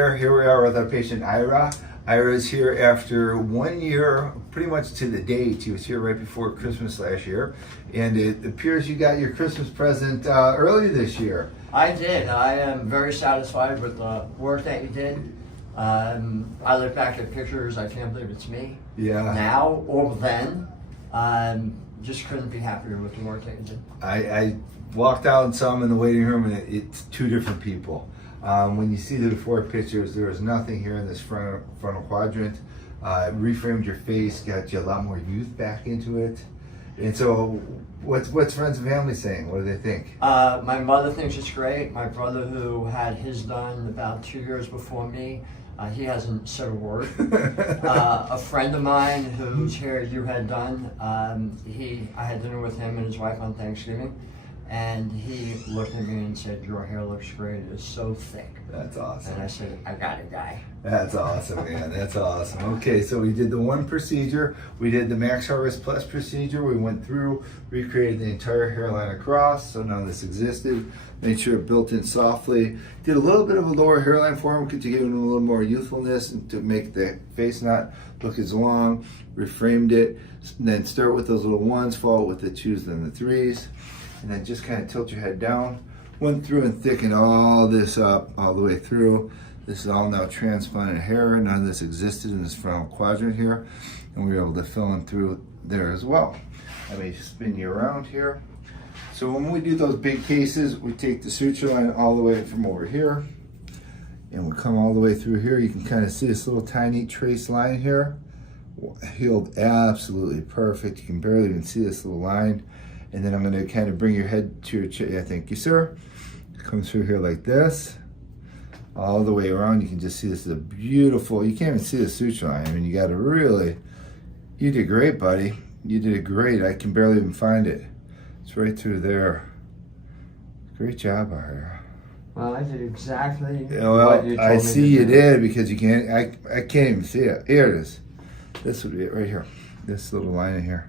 Here we are with our patient Ira. Ira is here after 1 year, pretty much to the date. He was here right before Christmas last year, and it appears you got your Christmas present early this year. I did. I am very satisfied with the work that you did. I look back at pictures, I can't believe it's me. Yeah. Now or then, just couldn't be happier with the work that you did. I walked out and saw him in the waiting room, and it's two different people. When you see the before pictures, there was nothing here in this frontal quadrant. Reframed your face, got you a lot more youth back into it. And so, what's friends and family saying? What do they think? My mother thinks it's great. My brother, who had his done about 2 years before me, he hasn't said a word. A friend of mine whose hair you had done, I had dinner with him and his wife on Thanksgiving. And he looked at me and said, "Your hair looks great. It's so thick." That's awesome. And I said, "I got it, guy." That's awesome, man. That's awesome. Okay, so we did the one procedure. We did the MaxHarvest Plus procedure. We went through, recreated the entire hairline across, so none of this existed. Made sure it built in softly. Did a little bit of a lower hairline for him to give him a little more youthfulness and to make the face not look as long. Reframed it. And then start with those little ones, follow with the twos, then the threes. And then just kind of tilt your head down. Went through and thickened all this up all the way through. This is all now transplanted hair. None of this existed in this frontal quadrant here. And we were able to fill in through there as well. Let me spin you around here. So when we do those big cases, we take the suture line all the way from over here. And we come all the way through here. You can kind of see this little tiny trace line here. Healed absolutely perfect. You can barely even see this little line. And then I'm going to kind of bring your head to your chin. Yeah, thank you, sir. It comes through here like this, all the way around. You can just see this is a beautiful, you can't even see the suture line. I mean, you got to really, you did great, buddy. You did great. I can barely even find it. It's right through there. Great job, Ira. Well, I did exactly what you told me. I see you did, because you can't, I can't even see it. Here it is. This would be it right here. This little line in here.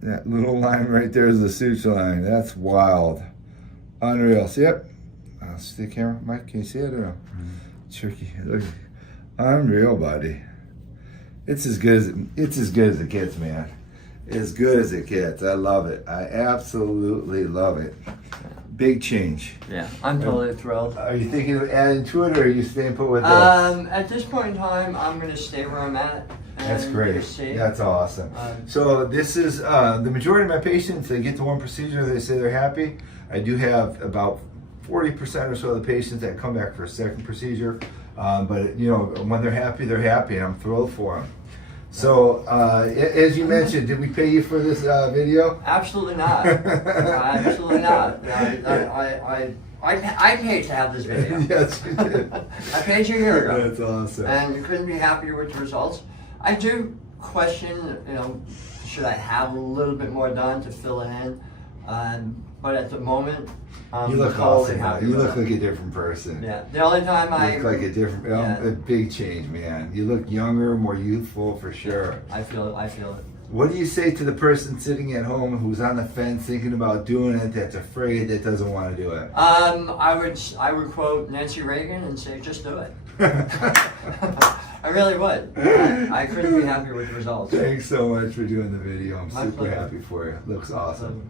That little line right there is the suture line. That's wild. Unreal. See it? I'll see the camera. Mike, can you see it or no? Tricky. Look. Unreal, buddy. It's as good as it gets, man. As good as it gets. I love it. I absolutely love it. Big change. Yeah, I'm totally thrilled. Are you thinking of adding to it, or are you staying put with this? At this point in time, I'm going to stay where I'm at. That's great. That's awesome. So this is the majority of my patients. They get to one procedure, they say they're happy. I do have about 40% or so of the patients that come back for a second procedure. But you know, when they're happy, and I'm thrilled for them. So as you mentioned, did we pay you for this video? Absolutely not. Absolutely not. I paid to have this video. Yes, you did. I paid you a year ago. That's awesome. And you couldn't be happier with the results. I do question, you know, should I have a little bit more done to fill it in? But at the moment, you look totally awesome. You look like a different person. Yeah. The only time you look like a different, a big change, man. You look younger, more youthful for sure. I feel it. I feel it. What do you say to the person sitting at home who's on the fence thinking about doing it, that's afraid, that doesn't want to do it? I would quote Nancy Reagan and say, just do it. I really would. I couldn't be happier with the results. Thanks so much for doing the video. I'm My super pleasure. happy for you. Looks awesome.